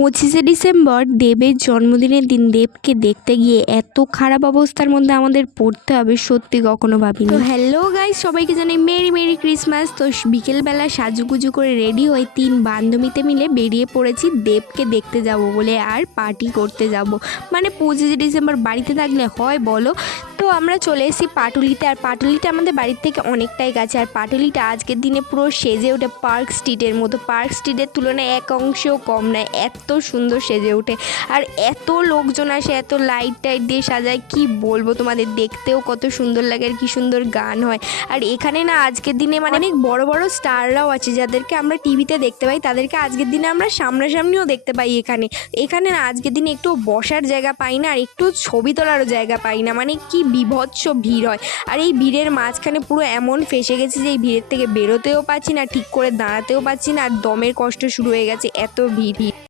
25শে December দেবের জন্মদিনের দিন দেবকে দেখতে গিয়ে এত খারাপ অবস্থার মধ্যে আমাদের পড়তে হবে সত্যি কখনো ভাবিনি। তো হ্যালো গাইস, সবাইকে জানাই মেরি মেরি ক্রিসমাস। তো বিকেলবেলা সাজুগুজু করে রেডি হয়ে 3 বান্ধবীতে মিলে বেরিয়ে পড়েছি দেবকে দেখতে যাব বলে আর পার্টি করতে যাব। মানে 25শে ডিসেম্বর বাড়িতে থাকলে হয় বলো? তো আমরা চলে এসেছি পাটুলিতে। আর পাটুলিটা আমাদের বাড়ির থেকে অনেকটাই কাছে। আর পাটুলিটা আজকের দিনে পুরো সেজে ওঠে পার্ক স্ট্রিটের মতো। পার্ক স্ট্রিটের তুলনায় এক অংশেও কম নয়, এত সুন্দর সেজে ওঠে। আর এত লোকজন আসে, এত লাইট টাইট দিয়ে সাজায়, কি বলবো তোমাদের, দেখতেও কত সুন্দর লাগে আর কি সুন্দর গান হয়। আর এখানে না আজকের দিনে মানে অনেক বড় বড় স্টাররাও আছে যাদেরকে আমরা টিভিতে দেখতে পাই, তাদেরকে আজকের দিনে আমরা সামনাসামনিও দেখতে পাই। এখানে না আজকের দিনে একটু বসার জায়গা পাই না, আর একটু ছবি তোলারও জায়গা পাই না। মানে কি বিভৎস ভিড় হয়। আর এই ভিড়ের মাঝখানে পুরো এমন ফেসে গেছি যে এই ভিড়ের থেকে বেরোতেও পারছি না, ঠিক করে দাঁড়াতেও পারছি না, আর দমের কষ্ট শুরু হয়ে গেছে, এত ভিড়।